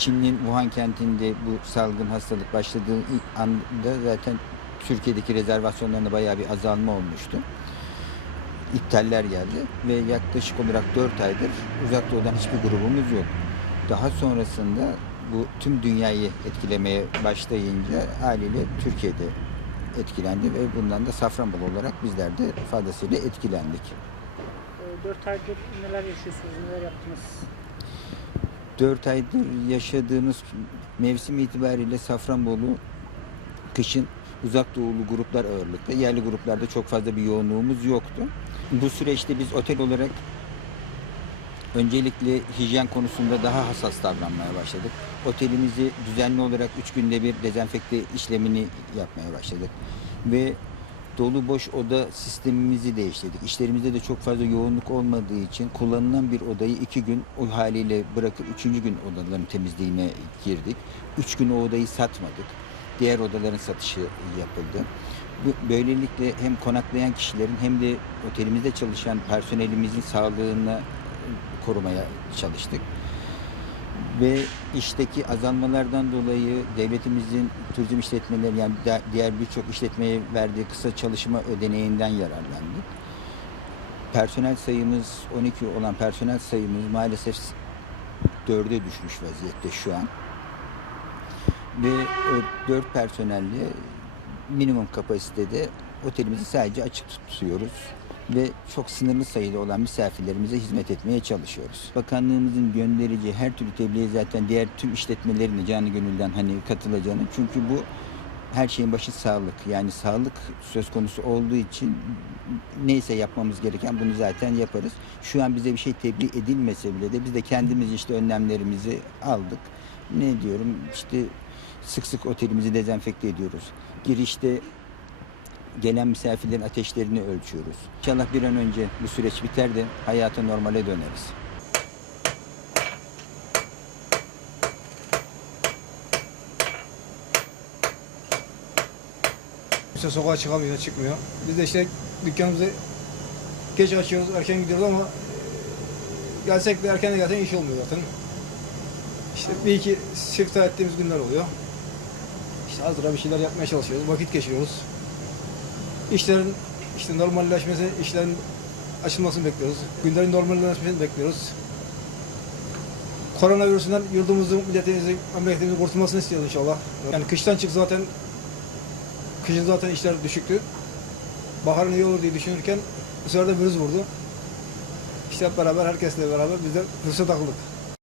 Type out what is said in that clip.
Çin'in Wuhan kentinde bu salgın hastalık başladığı anda zaten Türkiye'deki rezervasyonlarında bayağı bir azalma olmuştu. İptaller geldi ve yaklaşık olarak 4 aydır uzak doğudan hiçbir grubumuz yok. Daha sonrasında bu tüm dünyayı etkilemeye başlayınca haliyle Türkiye'de etkilendi ve bundan da Safranbolu olarak bizler de fazlasıyla etkilendik. 4 aydır neler yaşıyorsunuz, neler yaptınız? 4 aydır yaşadığımız mevsim itibariyle Safranbolu kışın uzak doğulu gruplar ağırlıkta. Yerli gruplarda çok fazla bir yoğunluğumuz yoktu. Bu süreçte biz otel olarak öncelikle hijyen konusunda daha hassas davranmaya başladık. Otelimizi düzenli olarak 3 günde bir dezenfekte işlemini yapmaya başladık. Ve dolu boş oda sistemimizi değiştirdik. İşlerimizde de çok fazla yoğunluk olmadığı için kullanılan bir odayı iki gün o haliyle bırakıp üçüncü gün odaların temizliğine girdik. Üç gün o odayı satmadık. Diğer odaların satışı yapıldı. Böylelikle hem konaklayan kişilerin hem de otelimizde çalışan personelimizin sağlığını korumaya çalıştık ve işteki azalmalardan dolayı devletimizin turizm işletmeleri yani diğer birçok işletmeye verdiği kısa çalışma ödeneğinden yararlandık. Personel sayımız 12 olan personel sayımız maalesef 4'e düşmüş vaziyette şu an. Ve o 4 personelle minimum kapasitede otelimizi sadece açık tutuyoruz ve çok sınırlı sayıda olan misafirlerimize hizmet etmeye çalışıyoruz. Bakanlığımızın göndereceği her türlü tebliğe zaten diğer tüm işletmelerin de canı gönülden hani katılacağını çünkü bu her şeyin başı sağlık. Yani sağlık söz konusu olduğu için neyse yapmamız gereken bunu zaten yaparız. Şu an bize bir şey tebliğ edilmese bile de biz de kendimiz işte önlemlerimizi aldık. Ne diyorum işte sık sık otelimizi dezenfekte ediyoruz. Girişte gelen misafirlerin ateşlerini ölçüyoruz. İnşallah bir an önce bu süreç biter de hayata normale döneriz. İşte sokağa çıkamıyor, çıkmıyor. Biz de işte dükkanımızı geç açıyoruz, erken gidiyoruz ama e, gelsek de erken de gelsek iş olmuyor zaten. İşte bir iki siftah ettiğimiz günler oluyor. İşte az sıra bir şeyler yapmaya çalışıyoruz, vakit geçiriyoruz. İşlerin işte normalleşmesi, işlerin açılmasını bekliyoruz. Günlerin normalleşmesini bekliyoruz. Koronavirüsünden yurdumuzun, milletimizin, memleketimizin kurtulmasını istiyoruz inşallah. Yani kıştan çık zaten Kışın zaten işler düşüktü. Baharın iyi olur diye düşünürken bu sefer de virüs vurdu. İşte hep beraber, herkesle beraber biz de virüse takıldık.